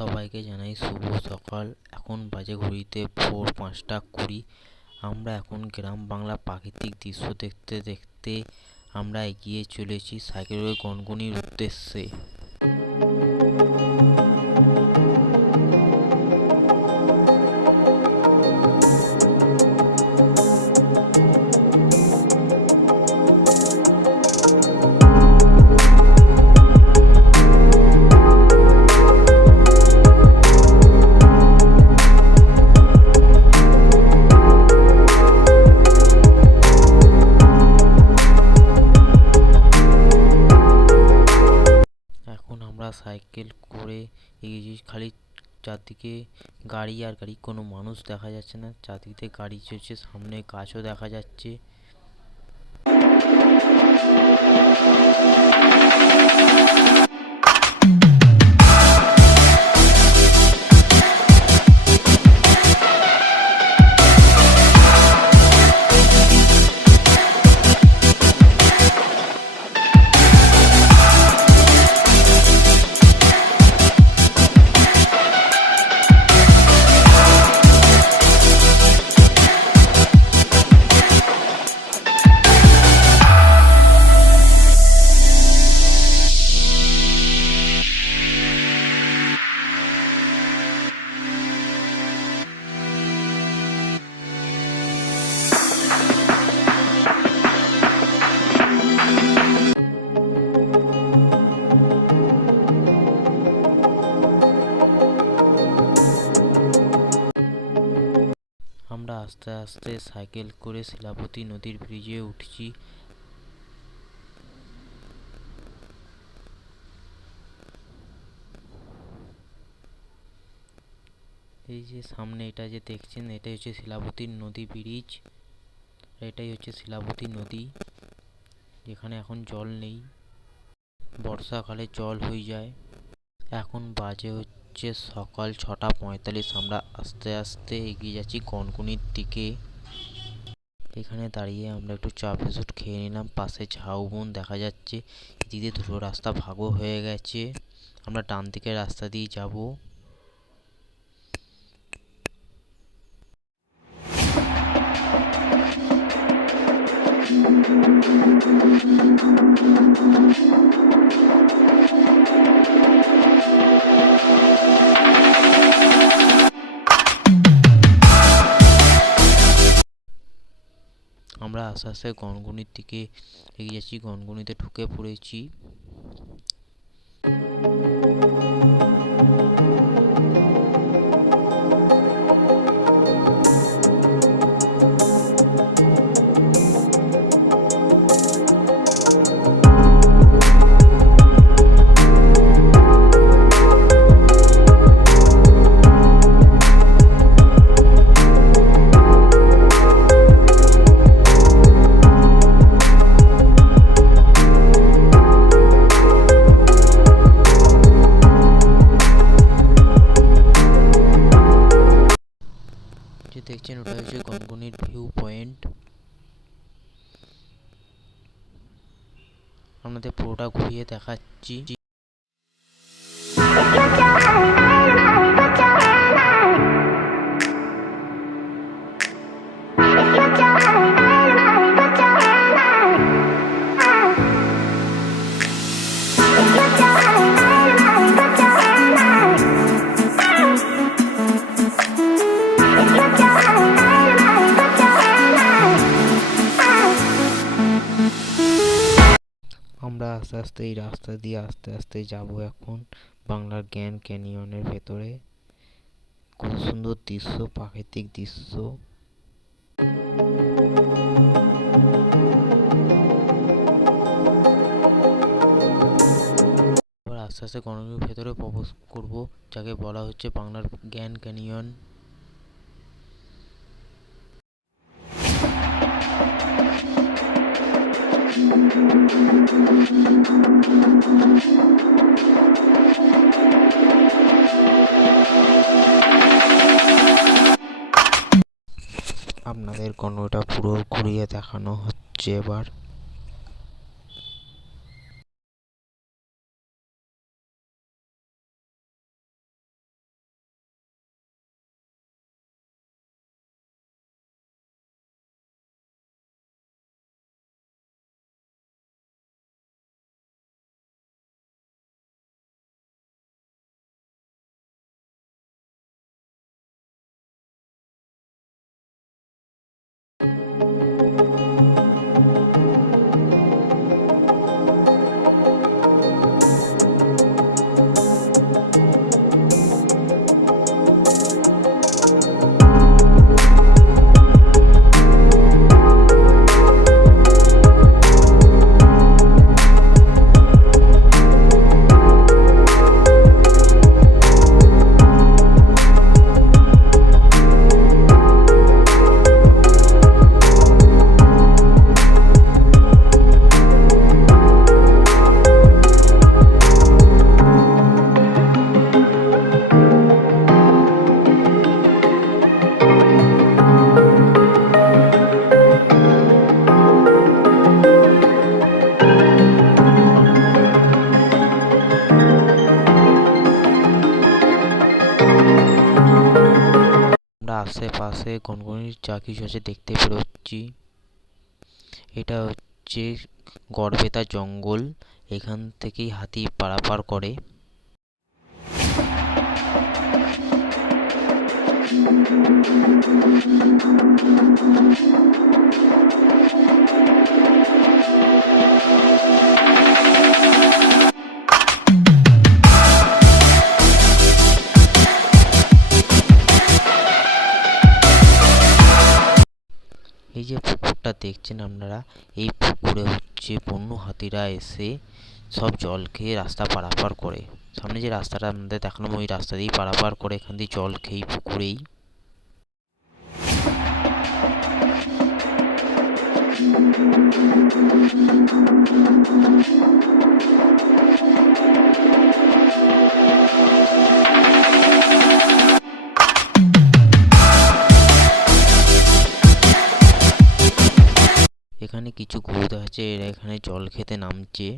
সবাইকে জানাই শুভ সকাল। এখন বাজে ঘড়িতে ভোর পাঁচটা কুড়ি। আমরা এখন গ্রাম বাংলা প্রাকৃতিক দৃশ্য দেখতে দেখতে আমরা এগিয়ে চলেছি সাইকেল গনগনির উদ্দেশ্যে। সাইকেল করে খালি চারদিকে গাড়ি আর গাড়ি, কোনো মানুষ দেখা যাচ্ছে না। চারদিকে গাড়ি চলছে, সামনে গাছও দেখা যাচ্ছে। আস্তে আস্তে সাইকেল করে শিলাবতী নদীর ব্রিজে উঠছি। এই যে সামনে এটা যে দেখছেন, এটাই হচ্ছে শিলাবতী নদী ব্রিজ। এটাই হচ্ছে শিলাবতী নদী, যেখানে এখন জল নেই। বর্ষাকালে জল হয়ে যায়। এখন বাজে হচ্ছে সকাল ছটা পঁয়তাল্লিশ। আমরা আস্তে আস্তে এগিয়ে যাচ্ছি গনগনির দিকে। এখানে দাঁড়িয়ে আমরা একটু চা বিস্কুট খেয়ে নিলাম। পাশে ঝাউবন দেখা যাচ্ছে। এদিকে দুটো রাস্তা ভাগও হয়ে গেছে। আমরা ডান দিকের রাস্তা দিয়ে যাব। আস্তে আস্তে গনগনির দিকে এগিয়ে যাচ্ছি গনগনিতে ঢুকে পড়েছি। আপনাদের পুরোটা ঘুরিয়ে দেখাচ্ছি। আস্তে এই রাস্তা দিয়ে আস্তে আস্তে যাব এখন বাংলার জ্ঞান ক্যানিয়নের ভেতরে। খুব সুন্দর দৃশ্য, প্রাকৃতিক দৃশ্য। আস্তে আস্তে গণের ভেতরে প্রবেশ করব, যাকে বলা হচ্ছে বাংলার জ্ঞান ক্যানিয়ন। আপনাদের গণটা পুরো ঘুরিয়ে দেখানো হচ্ছে এবার। গনগনির যা কিছু আছে দেখতে পেরোচ্ছি এটা হচ্ছে গড়বেতা জঙ্গল, এখান থেকেই হাতি পারাপার করে। এই আপনারা এই পুকুরে হচ্ছে বন্য হাতিরা এসে সব জল খেয়ে রাস্তা পারাপার করে। সামনে যে রাস্তাটা আমাদের দেখালাম, ওই রাস্তা দিয়েই পারাপার করে এখান দিয়ে জল খেয়েই পুকুরেই। এখানে এরা এখানে জল খেতে নামছে।